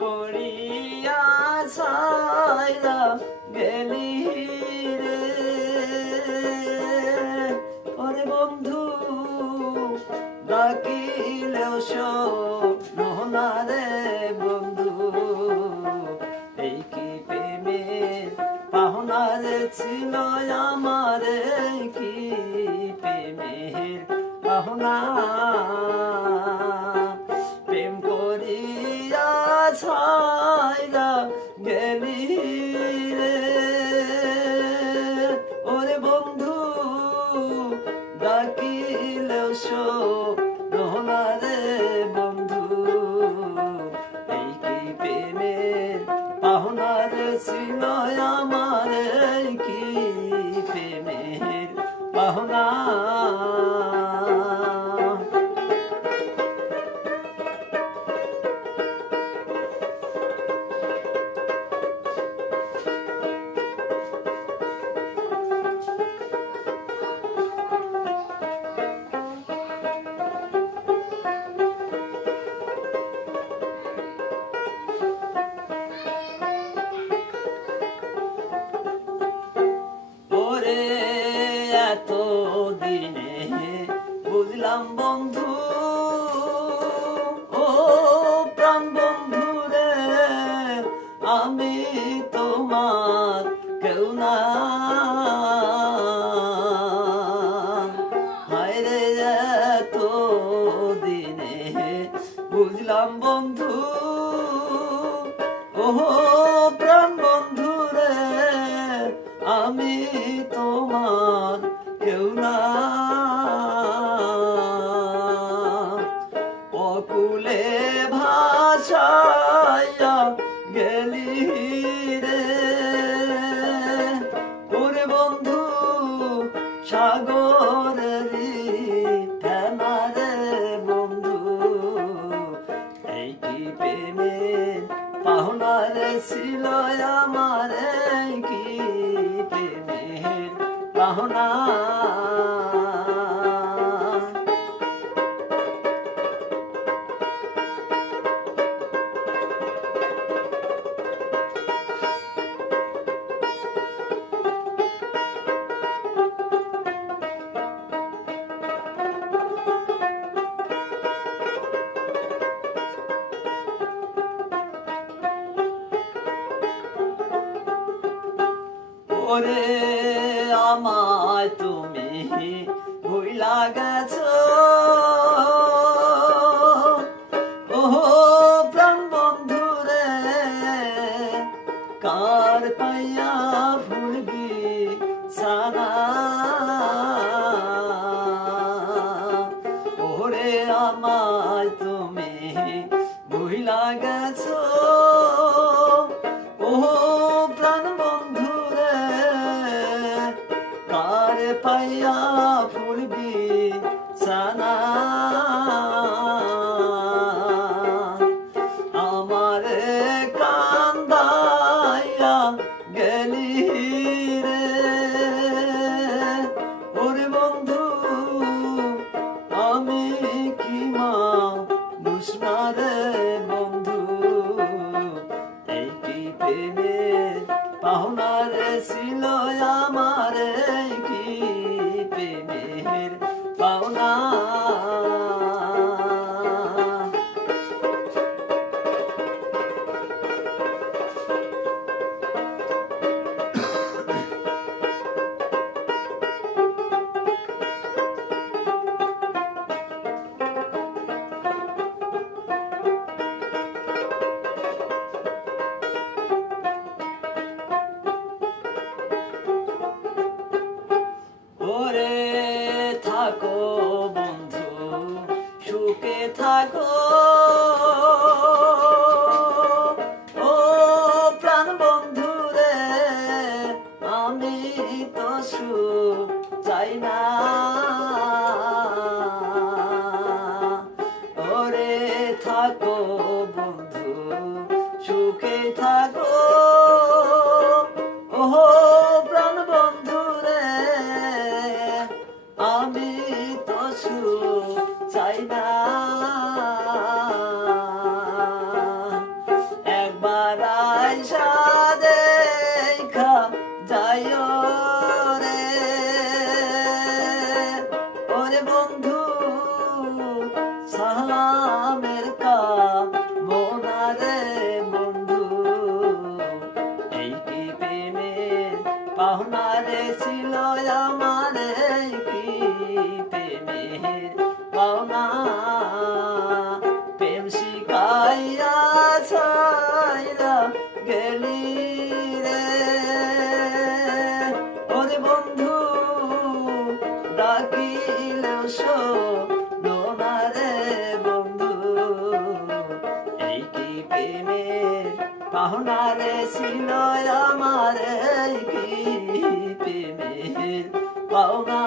করিয়া ছাইরা গেলি রে ওরে বন্ধু ডাকিলেও শোনো না রে বন্ধু এই কি প্রেমের পাওনা রে ছিল আমার এই কি প্রেমের পাওনা প্রেম করিয়া ছাইরা গেলি রে ওরে বন্ধু ডাকিলেও শোনো না রে বন্ধু এই কি প্রেমের পাওনা রে ছিল আমার এই কি প্রেমের পাওনা এত দিনে বুঝলাম বন্ধু ও প্রাণ বন্ধু রে আমি তোমার কেউ না হায় রে এত দিনে বুঝলাম বন্ধু ও প্রাণ বন্ধু রে আমি তোমার কেউ না অকুলে ভাষাইয়া গেলি রে ওরে বন্ধু সাগরেরই ফেনা রে বন্ধু এই কি প্রেমের পাওনা রে ছিল আমার এই কি প্রেমের পাওনা ওরে আমায় তুমি ভুইলা গেছো ও প্রাণ বন্ধু রে কার পাইয়া ভুলবি সারা ওরে আমায় তুমি ভুইলা গেছো ও প্রাণ বন্ধু কার পাইয়া ফুলবি সানা আমার কান্দাইয়া গেলি রে ওরে বন্ধু আমি কি মানুষ না রে বন্ধু এই কি প্রেমের পাওনা রে ছিল আমার এই কি প্রেমের পাওনা ওরে থাকো বন্ধু সুখে থাকো ও প্রাণ বন্ধু রে আমি তো সুখ চাই না ওরে থাকো বন্ধু সুখে থাকো ও প্রাণ বন্ধু রে আমি তো সুখ চাই না ছিল আমার কি প্রেমের পাওনা প্রেম শিখাইয়া ছাইরা গেলি রে ওরে বন্ধু ডাকিলেও শোনো না রে বন্ধু এই কি প্রেমের পাওনা রে ছিল আমার এই কি প্রেমের পাওনা